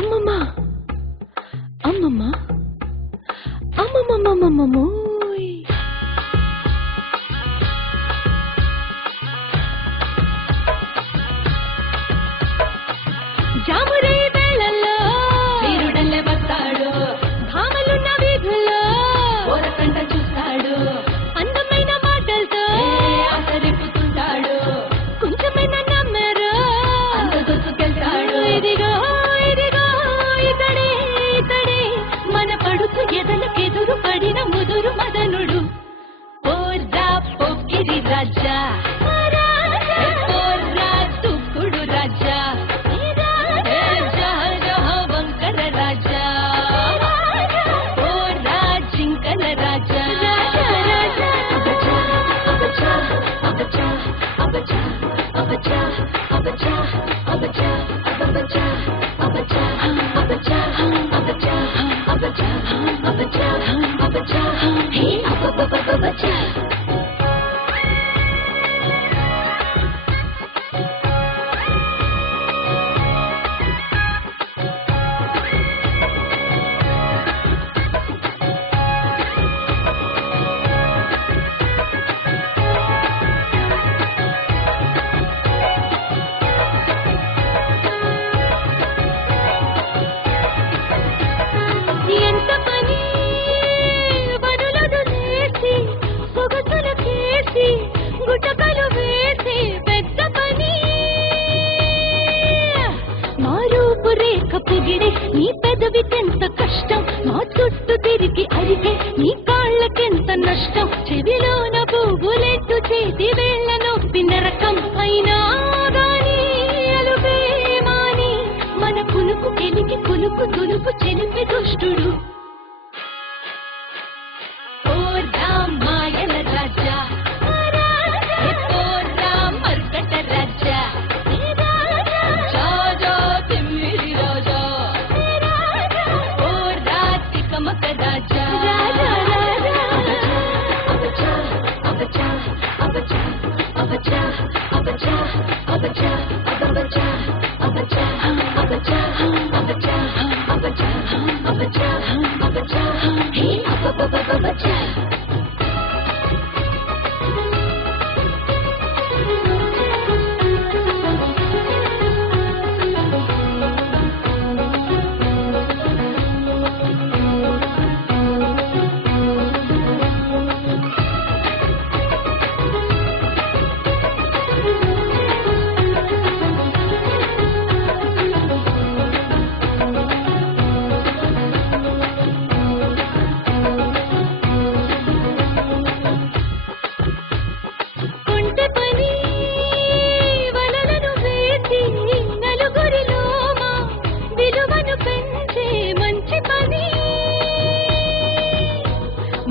అమ్మమ్మ అమ్మమ్మ అమ్మమ్మమ్మమ్మమ్మో జామురే వేళల్లో వీరుడల్లే వస్తాడు భామలున్న వీధుల్లో ఓరకంట చూస్తాడు అందమైన మాటలతో ఆసరిపుతుంటాడు కొంచెమైన నమ్మరు అంత దొసుకెళ్తాడు ఇదిగో ఇదిగో ఇతడే ఇతడే మన పడుచు ఎదలకెదురు పడిన ముదురు మదనుడు పోర్రా పొక్కిరి రాజా పోర్రా తుక్కుడు రాజా రాజా పోర్రా జింకల రాజా నీ పెదవికెంత కష్టం మా చుట్టూ తిరిగి అరిగే నీ కాళ్ళకెంత నష్టం చెవిలోన పువ్వులెట్టు చేతి వేళ్ళ నొప్పి నరకం అయినా గాని అలుపే మాని మన కులుకు కెలికి కులుకు తులుపు చెలిపి దుష్టుడు పోర్రా మాయల రాజా పోర్రా మర్కట రాజా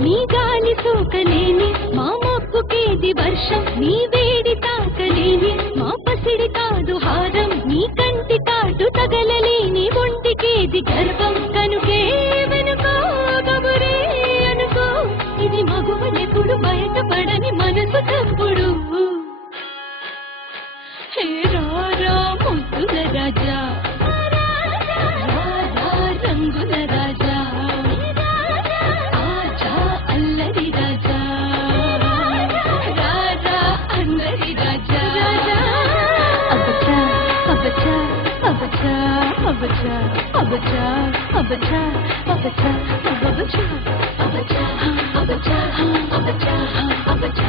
నీ గాలి సోకలేని మా మొక్కుకేది వర్షం నీ వేడి తాకలేని మా పసిడి కాదు హారం నీ కంటి కాటు తగలలేని ఒంటికేది గర్వం కనుకే వెనుకో కబురే అనుకో ఇది మగువనెప్పుడు బయటపడని మనసు తప్పుడు హే రారా ముద్దుల రాజా రారా రంగుల రాజా Abacha